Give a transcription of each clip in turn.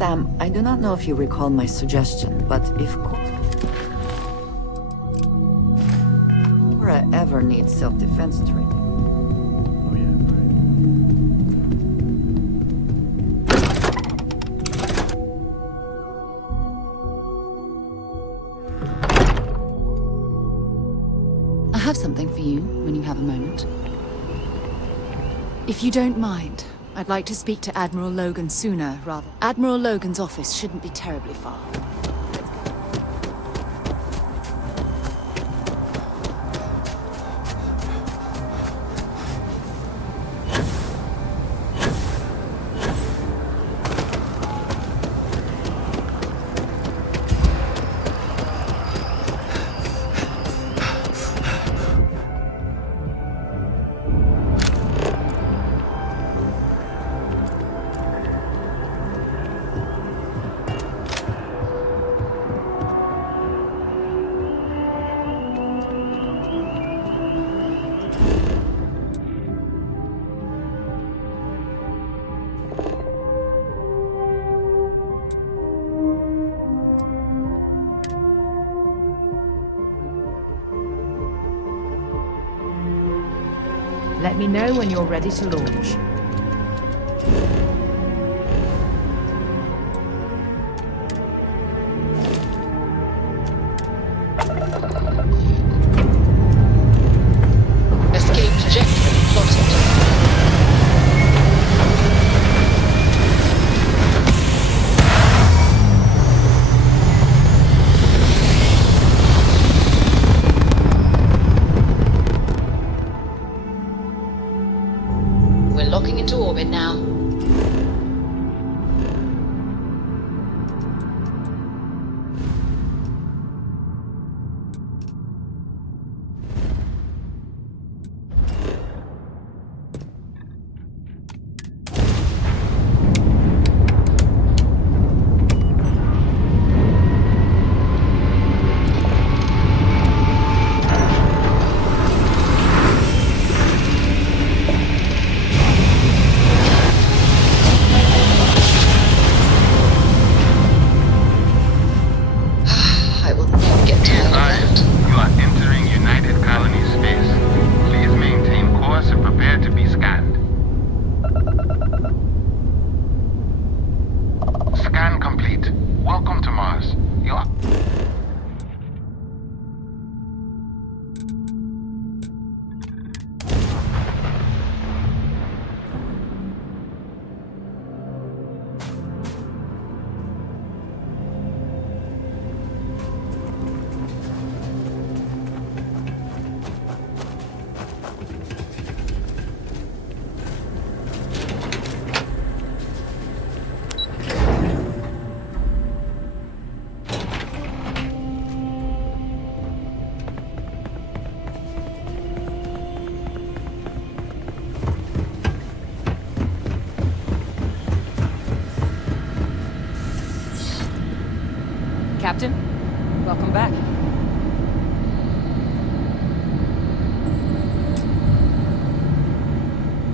Sam, I do not know if you recall my suggestion, but if Cora ever needs self-defense training... Oh yeah, I have something for you when you have a moment. If you don't mind, I'd like to speak to Admiral Logan sooner, rather. Admiral Logan's office shouldn't be terribly far. Let me know when you're ready to launch. Escape trajectory plotted. We're locking into orbit now. I will not get tangled Advised, that. you are entering United Colony space. Please maintain course and prepare to be scanned. Scan complete. Welcome to Mars. You are... Captain, welcome back.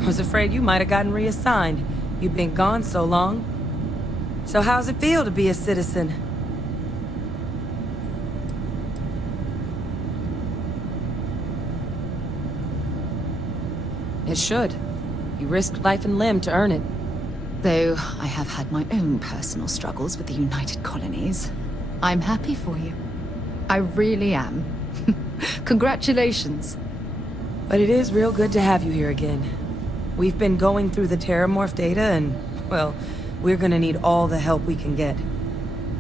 I was afraid you might have gotten reassigned. You've been gone so long. So how's it feel to be a citizen? It should. You risked life and limb to earn it. Though I have had my own personal struggles with the United Colonies. I'm happy for you. I really am. Congratulations. But it is real good to have you here again. We've been going through the Terramorph data and, well, we're gonna need all the help we can get.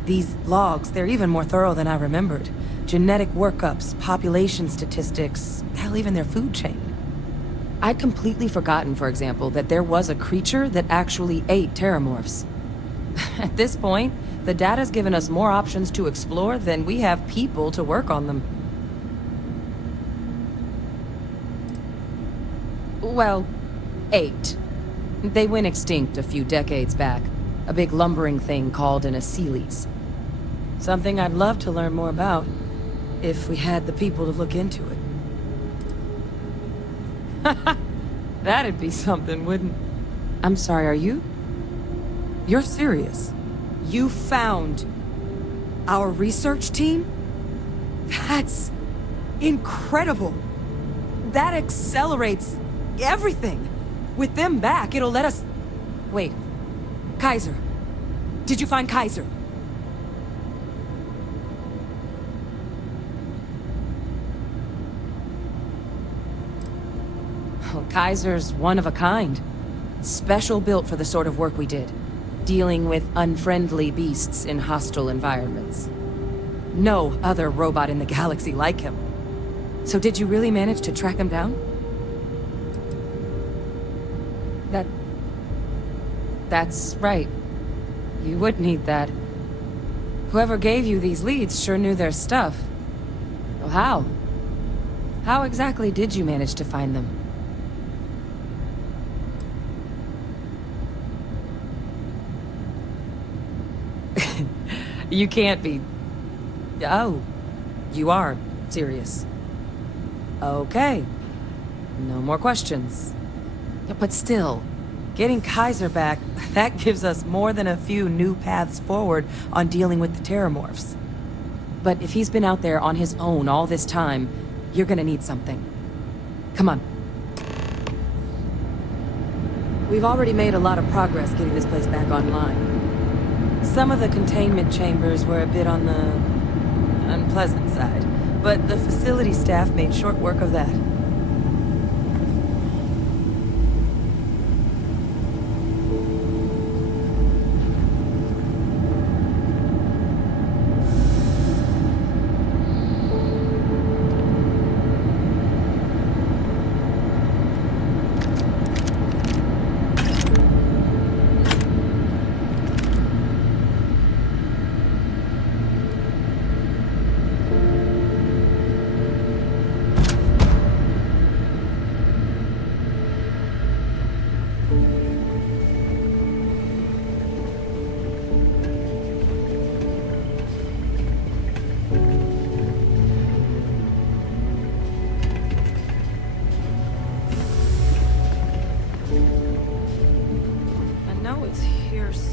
These logs, they're even more thorough than I remembered. Genetic workups, population statistics, hell, even their food chain. I'd completely forgotten, for example, that there was a creature that actually ate Terramorphs. At this point, the data's given us more options to explore than we have people to work on them. Well, 8. They went extinct a few decades back. A big lumbering thing called an Aceles. Something I'd love to learn more about, if we had the people to look into it. That'd be something, wouldn't... I'm sorry, are you? You're serious? You found our research team? That's incredible. That accelerates everything. With them back, it'll let us... Wait. Kaiser. Did you find Kaiser? Well, Kaiser's one of a kind. Special built for the sort of work we did. Dealing with unfriendly beasts in hostile environments. No other robot in the galaxy like him. So did you really manage to track him down? That's right. You would need that. Whoever gave you these leads sure knew their stuff. Well, how? How exactly did you manage to find them? You can't be... Oh, you are serious. Okay. No more questions. But still, getting Kaiser back, that gives us more than a few new paths forward on dealing with the Terramorphs. But if he's been out there on his own all this time, you're gonna need something. Come on. We've already made a lot of progress getting this place back online. Some of the containment chambers were a bit on the unpleasant side, but the facility staff made short work of that.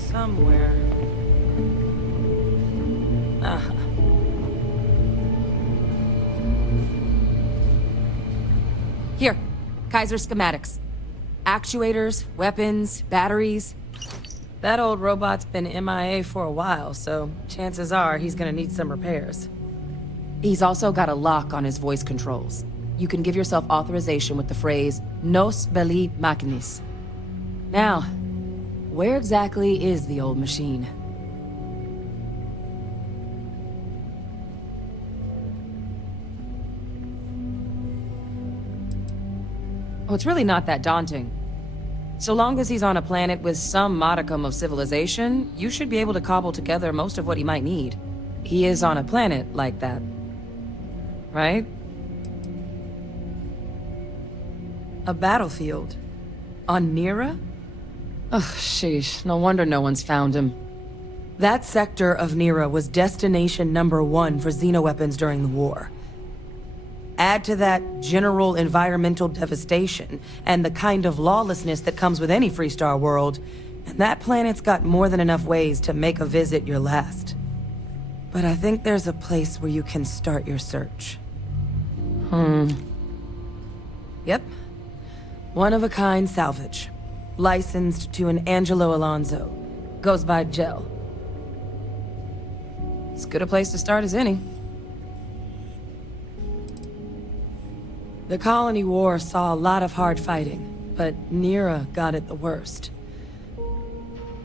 Somewhere. Here, Kaiser schematics. Actuators, weapons, batteries. That old robot's been MIA for a while, so chances are he's gonna need some repairs. He's also got a lock on his voice controls. You can give yourself authorization with the phrase, Nos belli machinis. Now, where exactly is the old machine? Oh, it's really not that daunting. So long as he's on a planet with some modicum of civilization, you should be able to cobble together most of what he might need. He is on a planet like that. Right? A battlefield? On Nira? Ugh, sheesh. No wonder no one's found him. That sector of Nira was destination #1 for xenoweapons during the war. Add to that general environmental devastation, and the kind of lawlessness that comes with any Freestar world, and that planet's got more than enough ways to make a visit your last. But I think there's a place where you can start your search. Yep. One-of-a-kind salvage. Licensed to an Angelo Alonso. Goes by Gel. As good a place to start as any. The Colony War saw a lot of hard fighting, but Nira got it the worst.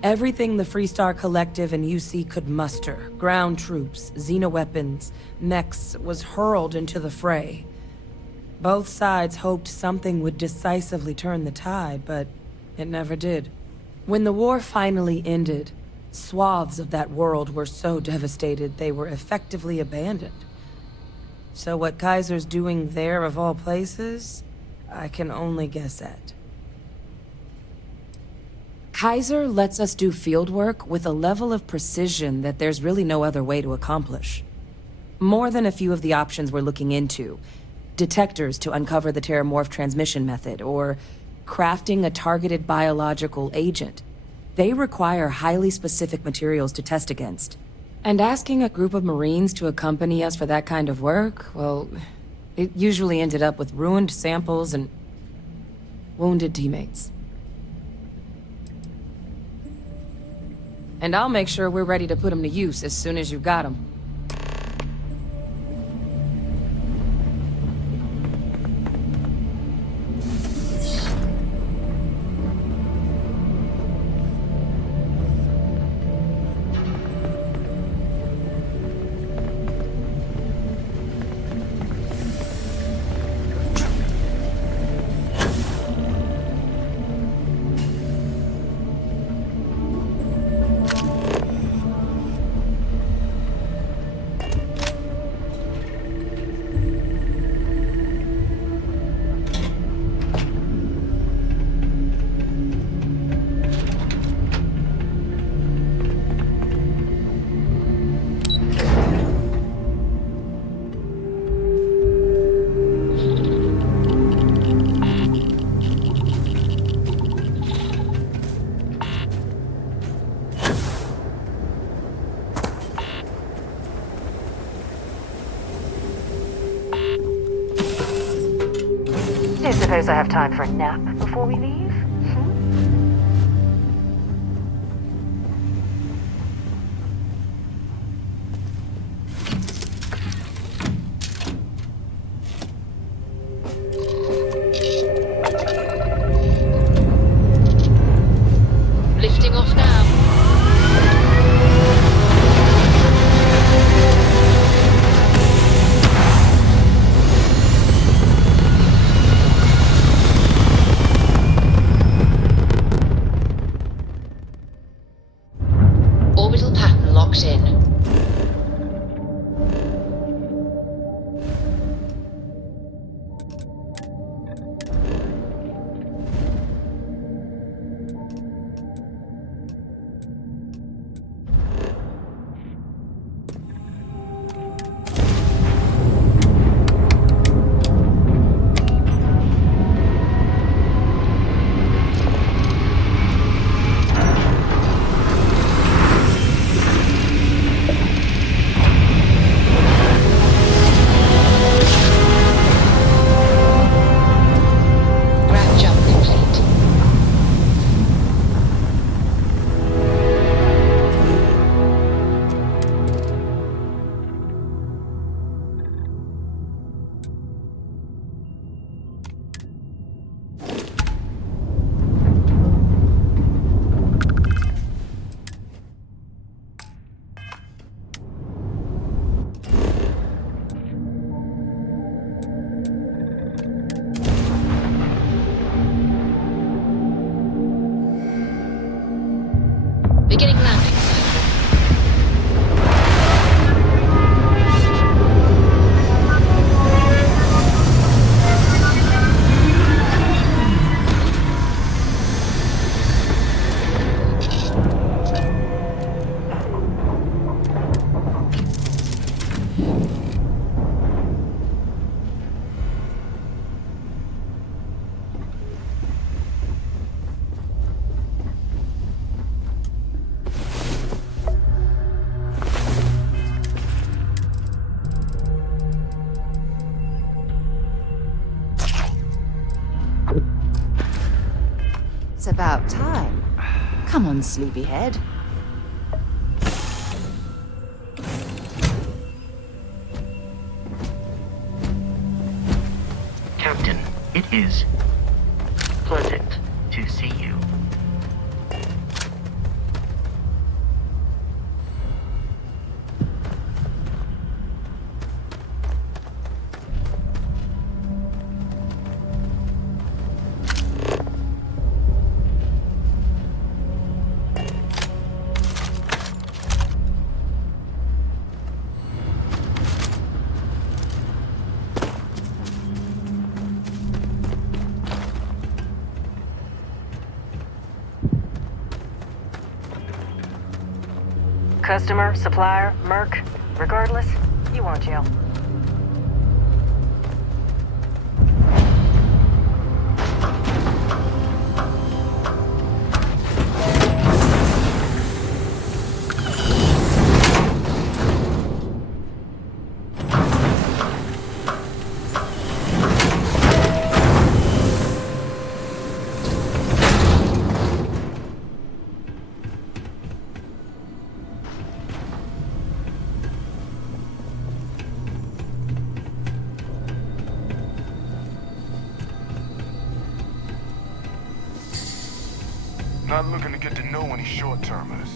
Everything the Freestar Collective and UC could muster, ground troops, xenoweapons, mechs, was hurled into the fray. Both sides hoped something would decisively turn the tide, but it never did. When the war finally ended, swaths of that world were so devastated they were effectively abandoned. So what Kaiser's doing there of all places, I can only guess at. Kaiser lets us do fieldwork with a level of precision that there's really no other way to accomplish. More than a few of the options we're looking into. Detectors to uncover the Terramorph transmission method, or crafting a targeted biological agent. They require highly specific materials to test against. And asking a group of Marines to accompany us for that kind of work, well, it usually ended up with ruined samples and wounded teammates. And I'll make sure we're ready to put them to use as soon as you got them. Do you suppose I have time for a nap before we leave? Lifting off now. Orbital pattern locked in. Ramp jump complete. Beginning landing cycle. It's about time. Come on, sleepyhead. Captain, it is pleasant to see you. Customer, supplier, merc, regardless, you want jail. Not looking to get to know any short-termers.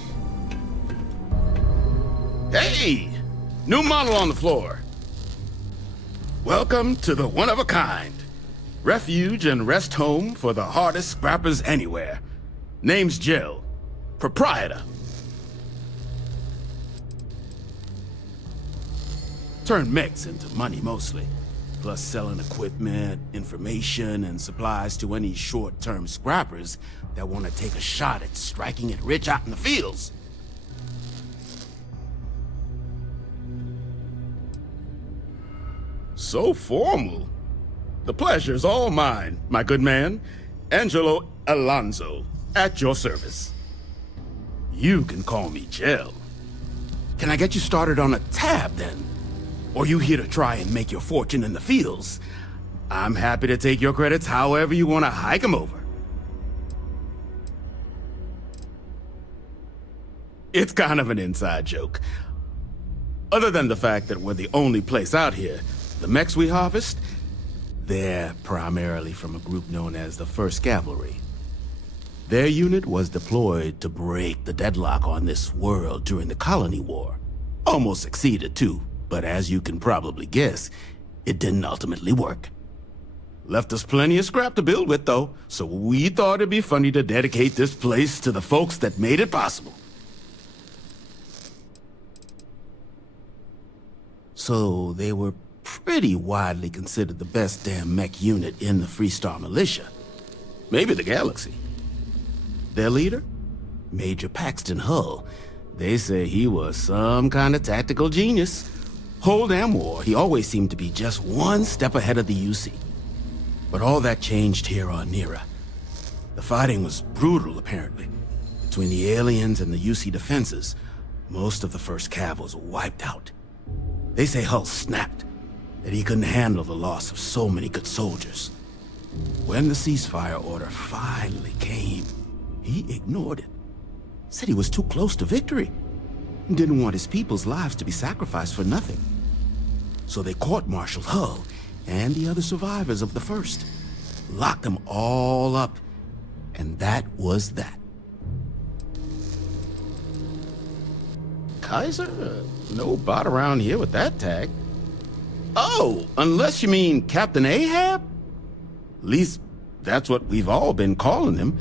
Hey! New model on the floor. Welcome to the one-of-a-kind. Refuge and rest home for the hardest scrappers anywhere. Name's Jill. Proprietor. Turn mechs into money mostly. Plus selling equipment, information, and supplies to any short-term scrappers that want to take a shot at striking it rich out in the fields. So formal. The pleasure's all mine, my good man. Angelo Alonso, at your service. You can call me Jill. Can I get you started on a tab, then? Or you here to try and make your fortune in the fields? I'm happy to take your credits however you want to hike them over. It's kind of an inside joke. Other than the fact that we're the only place out here, the mechs we harvest, they're primarily from a group known as the 1st Cavalry. Their unit was deployed to break the deadlock on this world during the Colony War. Almost succeeded, too, but as you can probably guess, it didn't ultimately work. Left us plenty of scrap to build with, though, so we thought it'd be funny to dedicate this place to the folks that made it possible. So they were pretty widely considered the best damn mech unit in the Freestar Militia. Maybe the galaxy. Their leader? Major Paxton Hull. They say he was some kind of tactical genius. Whole damn war, he always seemed to be just one step ahead of the UC. But all that changed here on Nera. The fighting was brutal, apparently. Between the aliens and the UC defenses, most of the 1st Cav was wiped out. They say Hull snapped, that he couldn't handle the loss of so many good soldiers. When the ceasefire order finally came, he ignored it. Said he was too close to victory, and didn't want his people's lives to be sacrificed for nothing. So they court-martialed Hull and the other survivors of the 1st, locked them all up, and that was that. Kaiser? No bot around here with that tag. Oh, unless you mean Captain Ahab? At least, that's what we've all been calling him.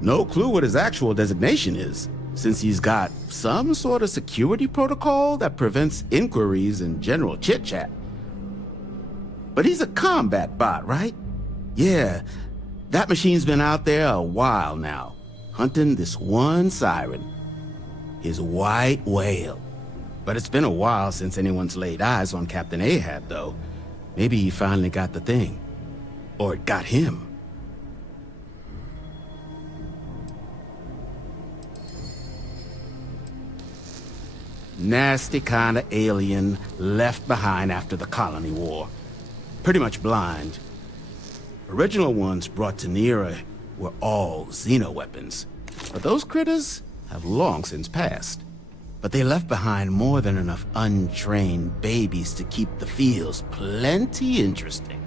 No clue what his actual designation is, since he's got some sort of security protocol that prevents inquiries and general chit-chat. But he's a combat bot, right? Yeah, that machine's been out there a while now, hunting this one siren. His white whale. But it's been a while since anyone's laid eyes on Captain Ahab, though. Maybe he finally got the thing. Or it got him. Nasty kind of alien left behind after the Colony War. Pretty much blind. Original ones brought to Nera were all xeno-weapons. But those critters have long since passed. But they left behind more than enough untrained babies to keep the fields plenty interesting.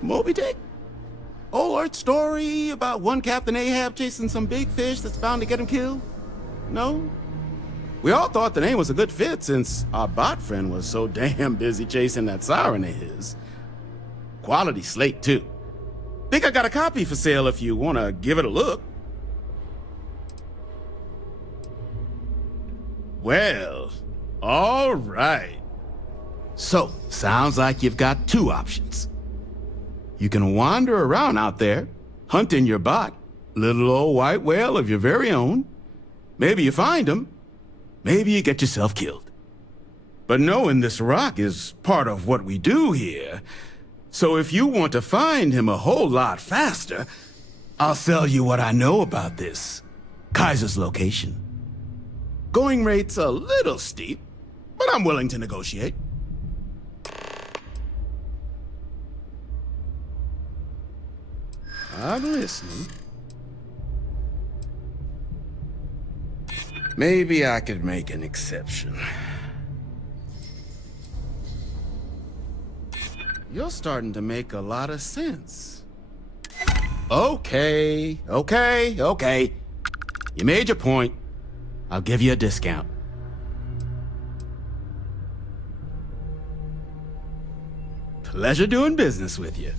Moby Dick? Old Earth story about one Captain Ahab chasing some big fish that's bound to get him killed? No? We all thought the name was a good fit since our bot friend was so damn busy chasing that siren of his. Quality slate, too. Think I got a copy for sale if you want to give it a look. Well, all right. So, sounds like you've got 2 options. You can wander around out there, hunting your bot, little old white whale of your very own. Maybe you find him. Maybe you get yourself killed. But knowing this rock is part of what we do here. So if you want to find him a whole lot faster, I'll sell you what I know about this. Kaiser's location. Going rate's a little steep, but I'm willing to negotiate. I'm listening. Maybe I could make an exception. You're starting to make a lot of sense. Okay. You made your point. I'll give you a discount. Pleasure doing business with you.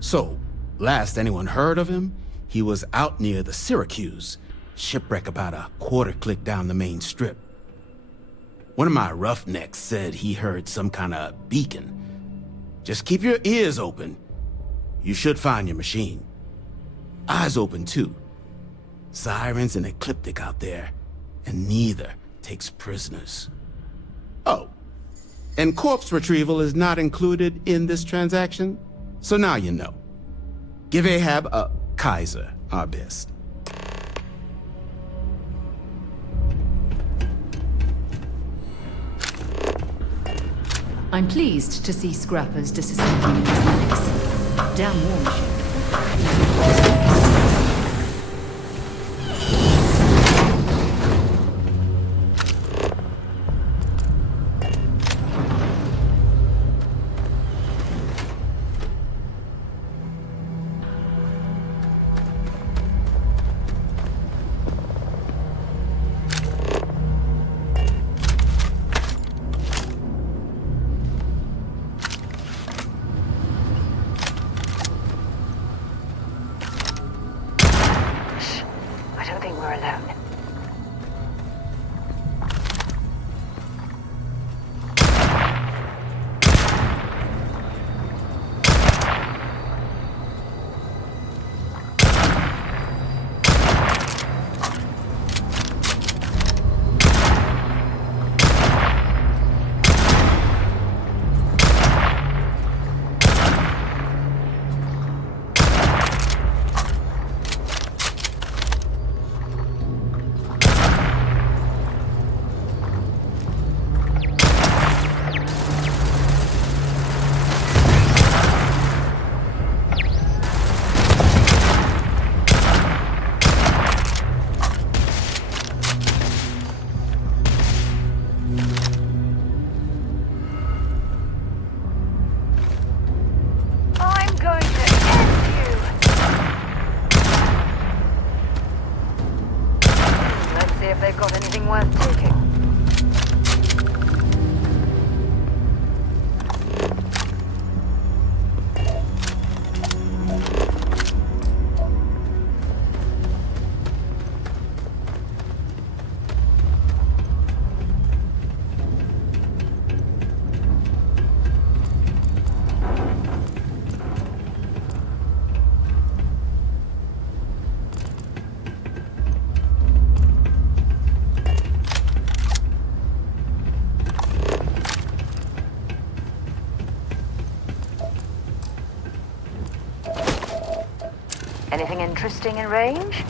So, last anyone heard of him, he was out near the Syracuse, shipwreck about a quarter click down the main strip. One of my roughnecks said he heard some kind of beacon. Just keep your ears open. You should find your machine. Eyes open too. Sirens and ecliptic out there, and neither takes prisoners. Oh, and corpse retrieval is not included in this transaction, so now you know. Give Ahab Kaiser our best. I'm pleased to see scrappers disassembling these relics. Damn war machine. I don't think we're alone. I'm going to end you! Let's see if they've got anything worth taking. Anything interesting in range?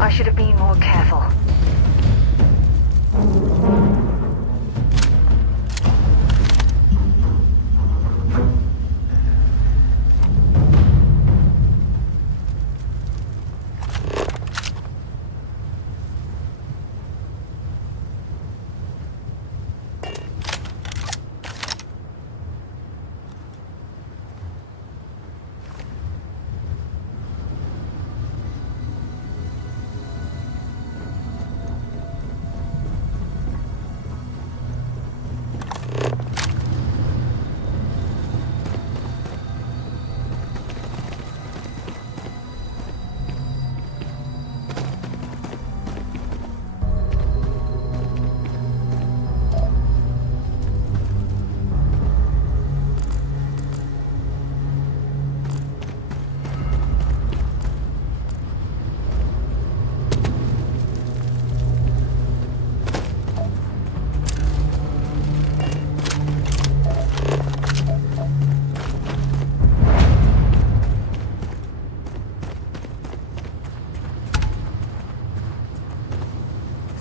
I should have been more careful.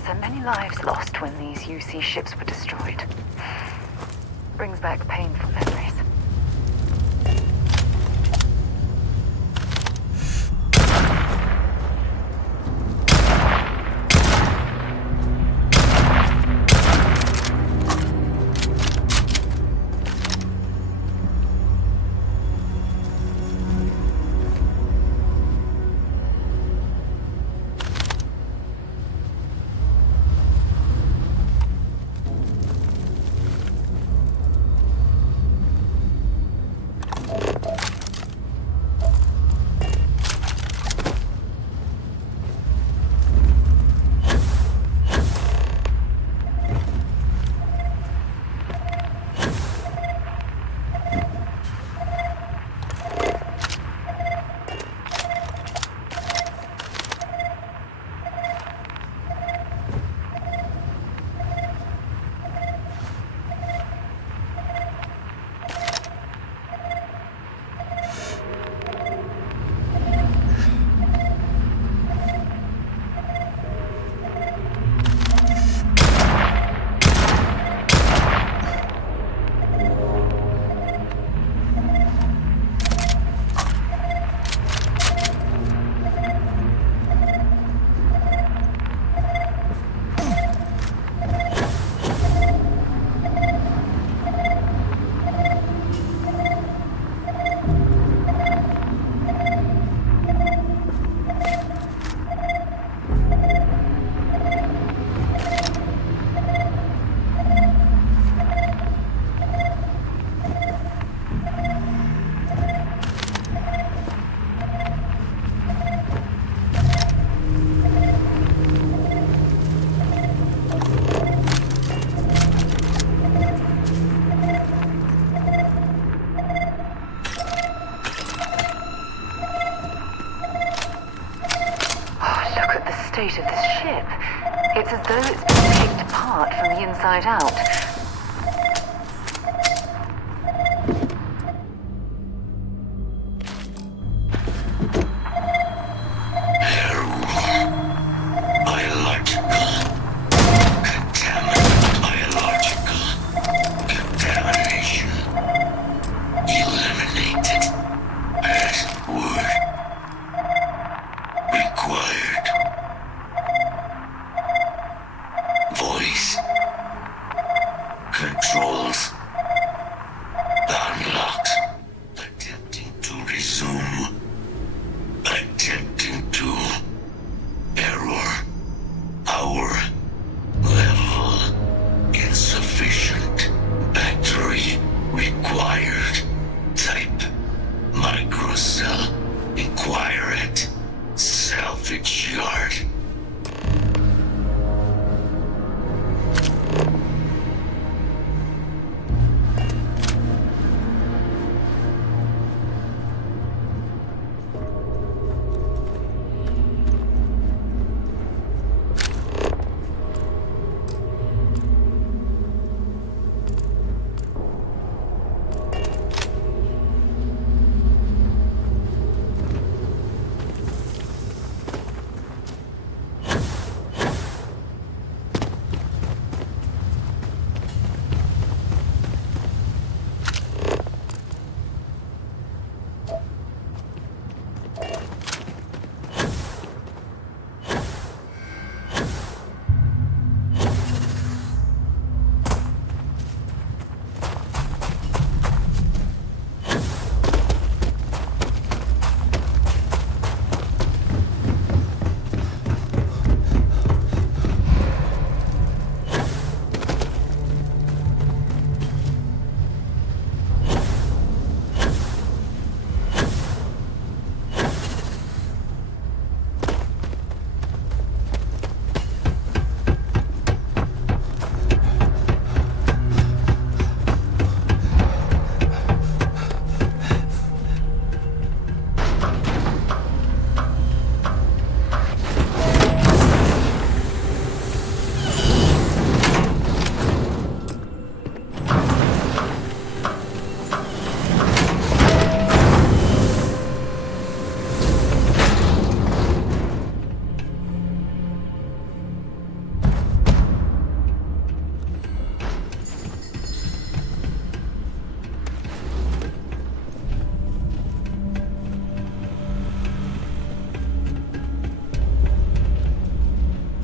So many lives lost when these UC ships were destroyed. Brings back painful memories. State of this ship. It's as though it's been picked apart from the inside out.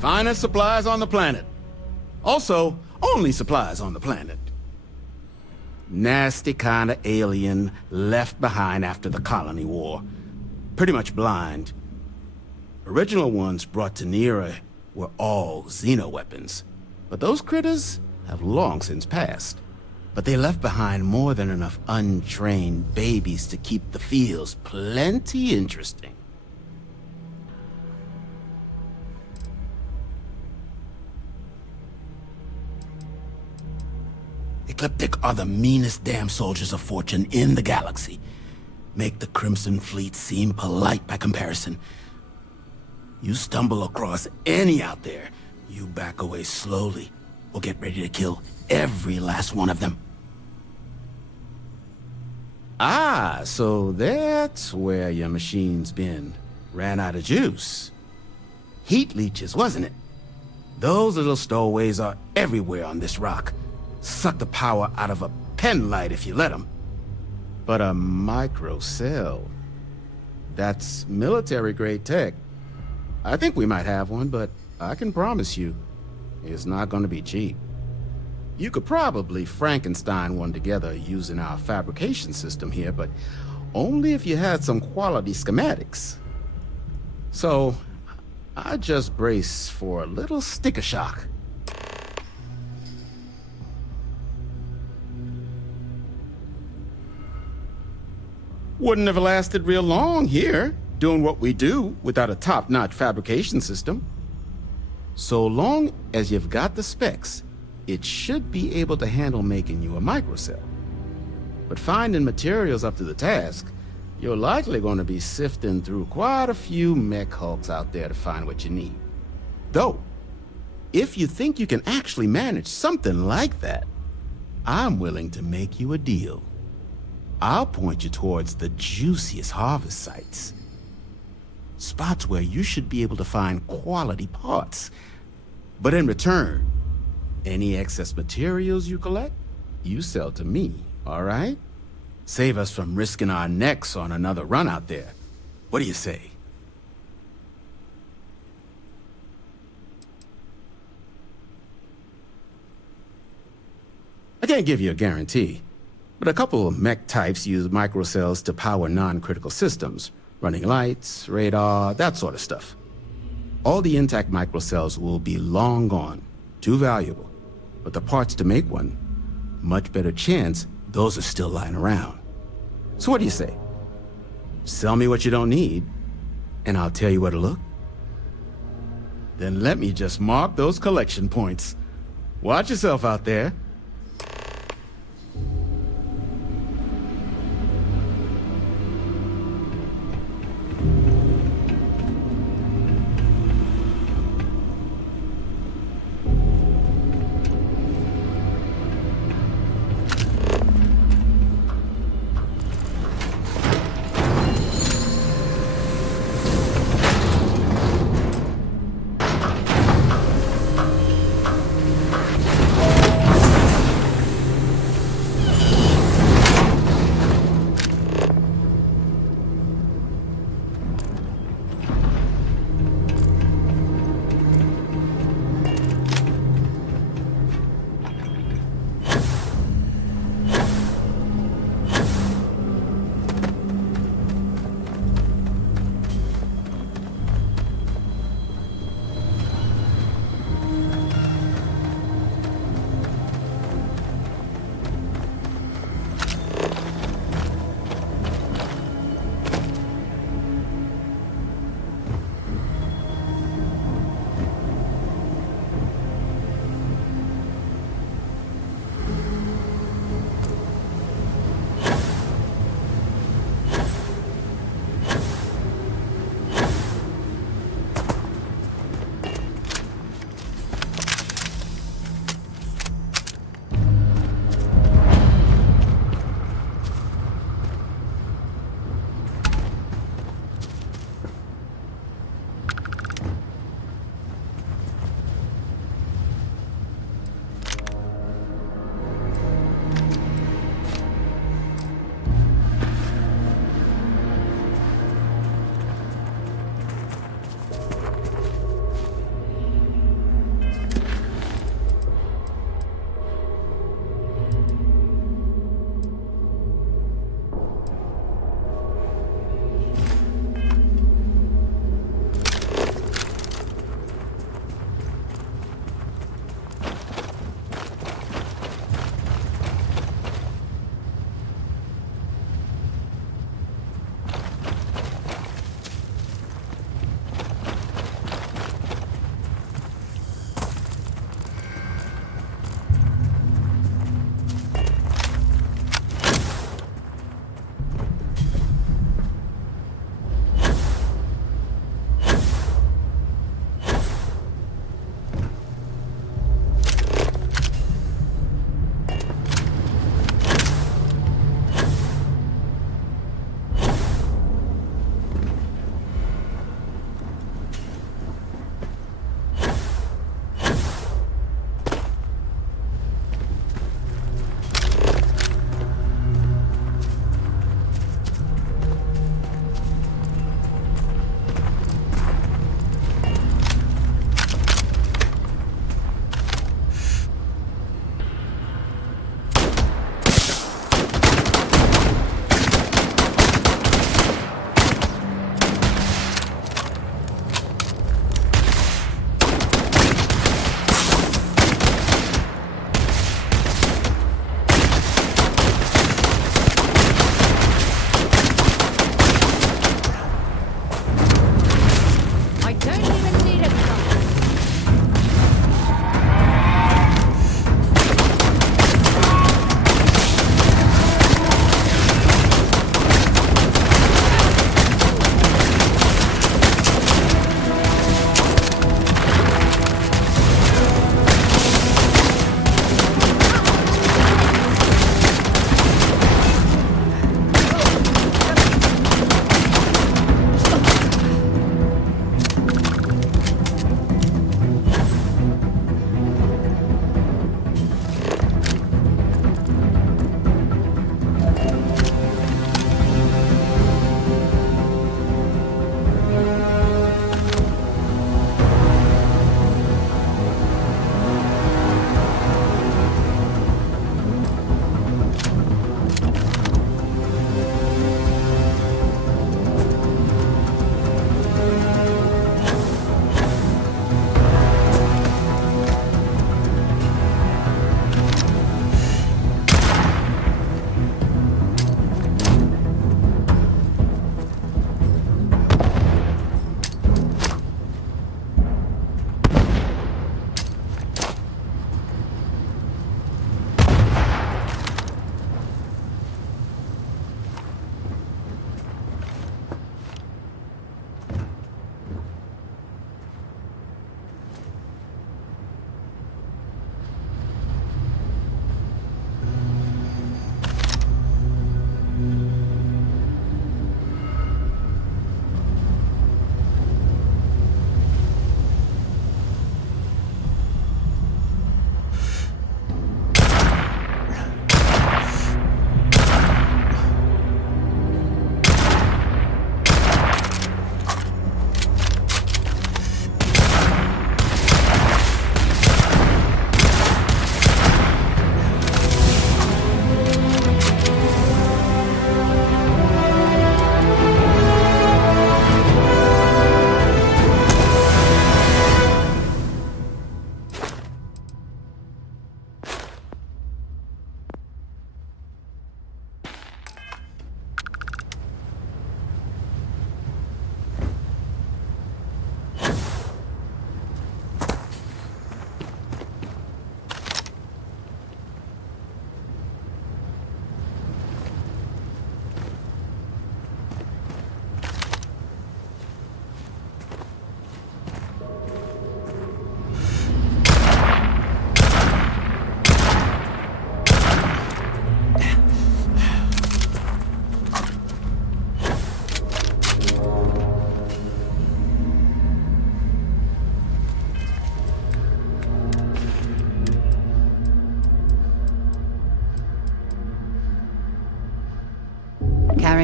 Finest supplies on the planet. Also, only supplies on the planet. Nasty kind of alien left behind after the colony war. Pretty much blind. Original ones brought to Nera were all xeno-weapons. But those critters have long since passed. But they left behind more than enough untrained babies to keep the fields plenty interesting. Ecliptic are the meanest damn soldiers of fortune in the galaxy. Make the Crimson Fleet seem polite by comparison. You stumble across any out there, you back away slowly, or get ready to kill every last one of them. Ah, so that's where your machine's been. Ran out of juice. Heat leeches, wasn't it? Those little stowaways are everywhere on this rock. Suck the power out of a pen light if you let them. But a microcell, that's military-grade tech. I think we might have one, but I can promise you, it's not going to be cheap. You could probably Frankenstein one together using our fabrication system here, but only if you had some quality schematics. So, I just brace for a little sticker shock. Wouldn't have lasted real long here, doing what we do without a top-notch fabrication system. So long as you've got the specs, it should be able to handle making you a microcell. But finding materials up to the task, you're likely going to be sifting through quite a few mech hulks out there to find what you need. Though, if you think you can actually manage something like that, I'm willing to make you a deal. I'll point you towards the juiciest harvest sites. Spots where you should be able to find quality parts. But in return, any excess materials you collect, you sell to me, all right? Save us from risking our necks on another run out there. What do you say? I can't give you a guarantee, but a couple of mech types use microcells to power non-critical systems, running lights, radar, that sort of stuff. All the intact microcells will be long gone, too valuable. But the parts to make one, much better chance those are still lying around. So what do you say? Sell me what you don't need, and I'll tell you where to look? Then let me just mark those collection points. Watch yourself out there.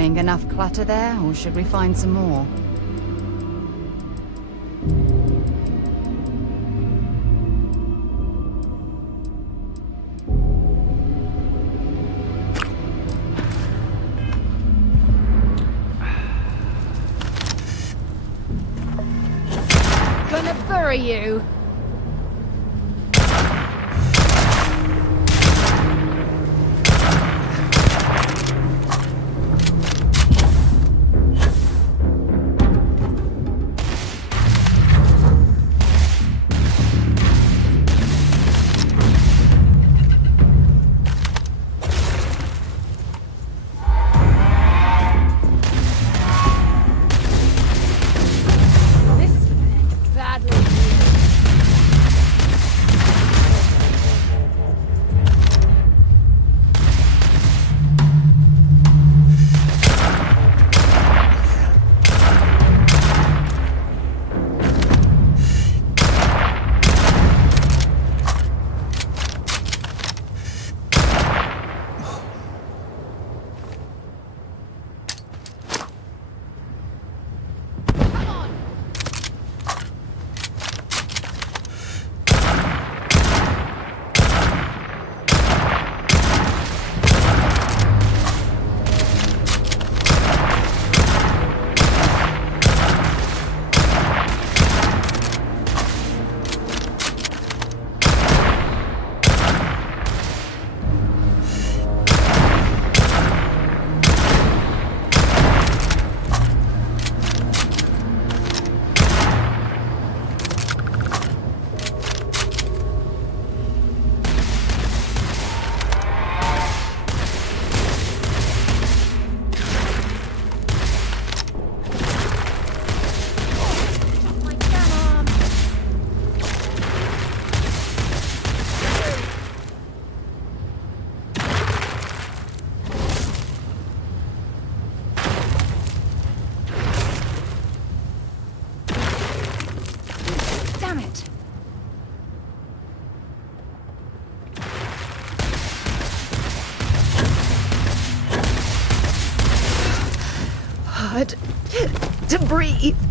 carrying enough clutter there, or should we find some more? Gonna bury you! To breathe.